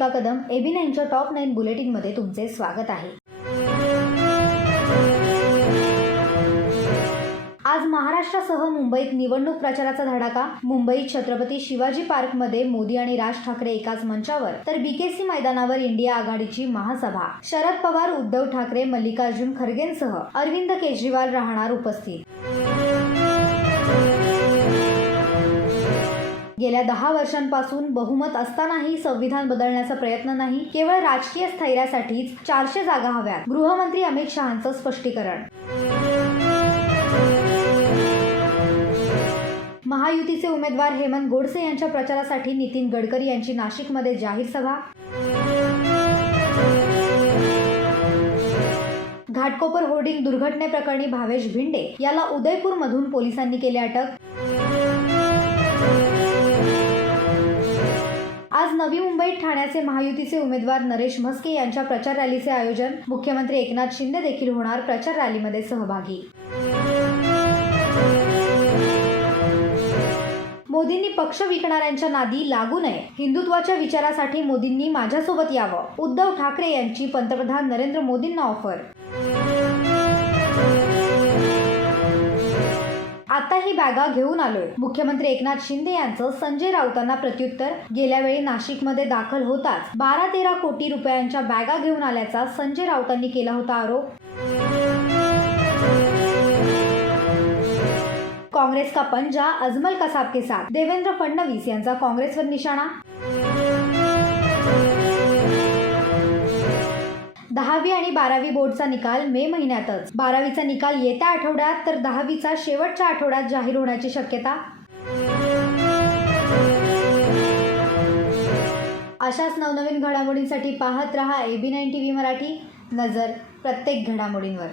Deepika Kadam AB नाईनच्या top nine बुलेटिनमध्ये तुमचे स्वागत आहे. आज महाराष्ट्रासह मुंबईत निवडणूक प्रचाराचा धडाका मुंबईत छत्रपती शिवाजी पार्कमध्ये मोदी आणि राज ठाकरे एकाच मंचावर तर बीकेसी मैदानावर इंडिया आघाडीची महासभा. शरद पवार उद्धव ठाकरे मल्लिकार्जुन खरगेंसह अरविंद केजरीवाल राहणार उपस्थित. गेल्या दहा वर्षांपासून बहुमत असतानाही संविधान बदलण्याचा प्रयत्न नाही केवळ राजकीय स्थैर्यासाठीच चारशे जागा हव्यात गृहमंत्री अमित शहांचं स्पष्टीकरण. महायुतीचे उमेदवार हेमंत गोडसे यांच्या प्रचारासाठी नितीन गडकरी यांची नाशिकमध्ये जाहीर सभा. घाटकोपर होर्डिंग दुर्घटनेप्रकरणी भावेश भिंडे याला उदयपूरमधून पोलिसांनी केले अटक. नवी मुंबईत ठाण्याचे महायुतीचे उमेदवार नरेश म्हस्के यांच्या प्रचार रॅलीचे आयोजन मुख्यमंत्री एकनाथ शिंदे देखील होणार प्रचार रॅलीमध्ये सहभागी. मोदींनी पक्ष विकणाऱ्यांच्या नादी लागू नये. हिंदुत्वाच्या विचारासाठी मोदींनी माझ्यासोबत यावं. उद्धव ठाकरे यांची पंतप्रधान नरेंद्र मोदींना ऑफर. आता ही बॅगा घेऊन आलोय. मुख्यमंत्री एकनाथ शिंदे यांचं संजय राऊतांना प्रत्युत्तर. गेल्या वेळी नाशिकमध्ये दाखल होताच. बारा तेरा कोटी रुपयांच्या बॅगा घेऊन आल्याचा संजय राऊतांनी केला होता आरोप. काँग्रेस का पंजा अजमल कसाब के साथ. देवेंद्र फडणवीस यांचा काँग्रेसवर निशाणा. बारावी बोर्डचा निकाल मे महिन्यातच. बारावीचा निकाल येत्या आठवड्यात तर दहावीचा शेवटच्या आठवड्यात जाहीर होण्याची शक्यता. अशाच नवनवीन घडामोडींसाठी पाहत रहा AB nine T V Marathi. नजर प्रत्येक घडामोडींवर.